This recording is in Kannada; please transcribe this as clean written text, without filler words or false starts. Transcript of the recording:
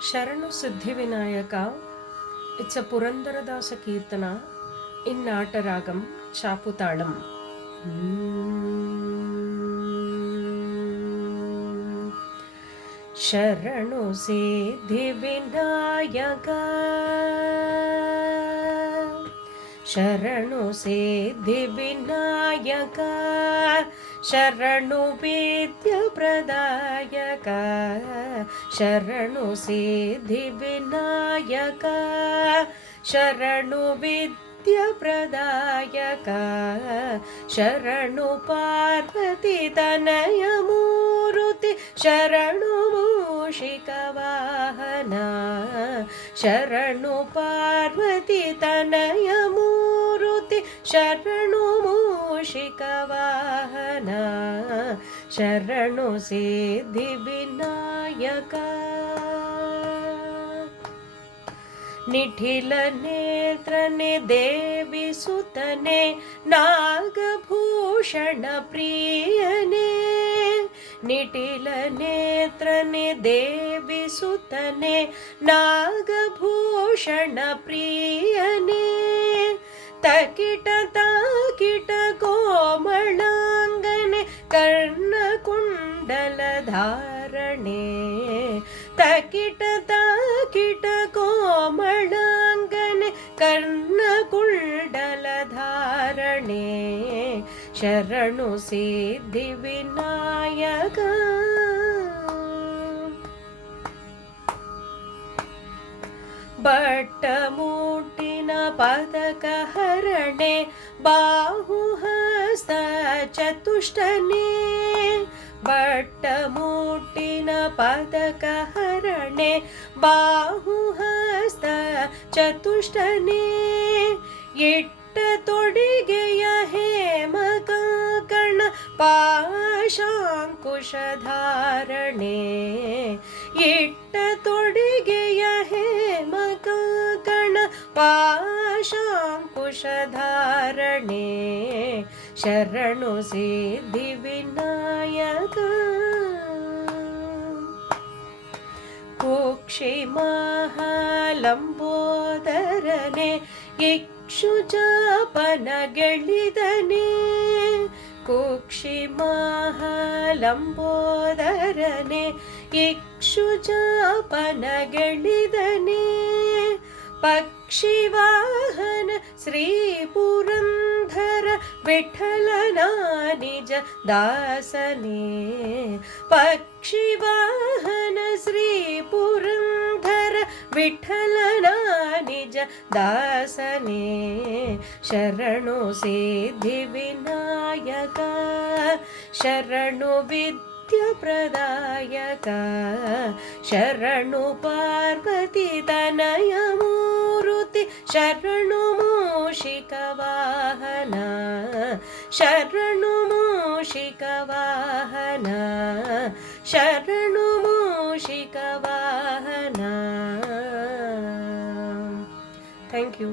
Sharanu Siddhivinayaka. It's a Purandaradasa Kirtana in Nataragam, Chaputalam. Sharanu Siddhivinayaka. Sharanu Siddhivinayaka. Sharanu Vidya Pradayaka. Sharanu Siddhivinayaka. Sharanu Vidya Pradayaka. Sharanu Parvati Tanaya Muruti. Sharanu Mushika Vahana. Sharanu Parvati Tanaya Muruti. Sharanu Mushika Vahana. Sharanu Siddhivinayaka. ನಿಠಿಲ ನೇತ್ರನೆ ದೇವಿ ಸುತನೆ ನಾಗಭೂಷಣ ಪ್ರಿಯನೇ ನಿಠಿಲ ನೇತ್ರನೆ ದೇವಿ ಸುತನೆ ನಾಗಭೂಷಣ ಪ್ರಿಯನೇ ತಕಿಟ ತಾಕಿಟ ಕೋಮಳಾಂಗನೆ ಕರ್ಣಕುಂಡಲ ಧಾರಣೆ ತಕಿಟ ತಾಕಿಟ ಕೋಮಳಾಂಗನೆ ಕರ್ಣಕುಂಡಲ ಧಾರಣೆ ಶರಣು ಸಿದ್ಧಿವಿನಾಯಕ ಬಟ್ಟಮೂಟಿನ ಪದಕ ಹರಣೆ ಬಾಹುಹಸ್ತ ಚತುಷ್ಟನೇ ಬಟ್ಟಮೂಟಿನ ಪದಕ ಹರಣೆ ಬಾಹುಹಸ್ತ ಚತುಷ್ಟನೇ ಇಟ್ಟ ತೊಡಿಗೆಯ ಹೇಮ ಕಂಕಣ ಪಾಶಾಂಕುಶಧಾರಣೆ ಇಟ್ಟ ತೊಡಿಗೆಯ ಹೇಮ ಕಂಕಣ ಪಾಶಾಂಕುಶಧಾರಣೆ ಶರಣು ಸಿದ್ಧಿವಿನಾಯಕ ಕುಕ್ಷಿ ಮಹಾಲಂಬೋದರನೆ ಇಕ್ಷುಜಾಪನ ಗೆಳಿದನೆ ಕುಕ್ಷಿ ಮಹಾಲಂಬೋದರನೆ ಇಕ್ಷುಜಾಪನ ಗೆಳಿದನೆ ಪಕ್ಷಿವಾಹನ ಶ್ರೀ ಪುರಂದರ ವಿಠಲನ ನಿಜ ದಾಸನೇ ಪಕ್ಷಿವಾಹನ ಶ್ರೀ ಪುರಂದರ ವಿಠಲನ ನಿಜ ದಾಸನೇ ಶರಣು ಸಿದ್ಧಿವಿನಾಯಕ ಶರಣು ಪ್ರದಾಯಕ ಶರಣು ಪಾರ್ವತಿ ತನಯ ಮೂರುತಿ ಶರಣು ಮೂಷಿಕ ವಾಹನ ಶರಣು ಮೂಷಿಕ ವಾಹನ ಶರಣು ಮೂಷಿಕ ವಾಹನ. Thank you.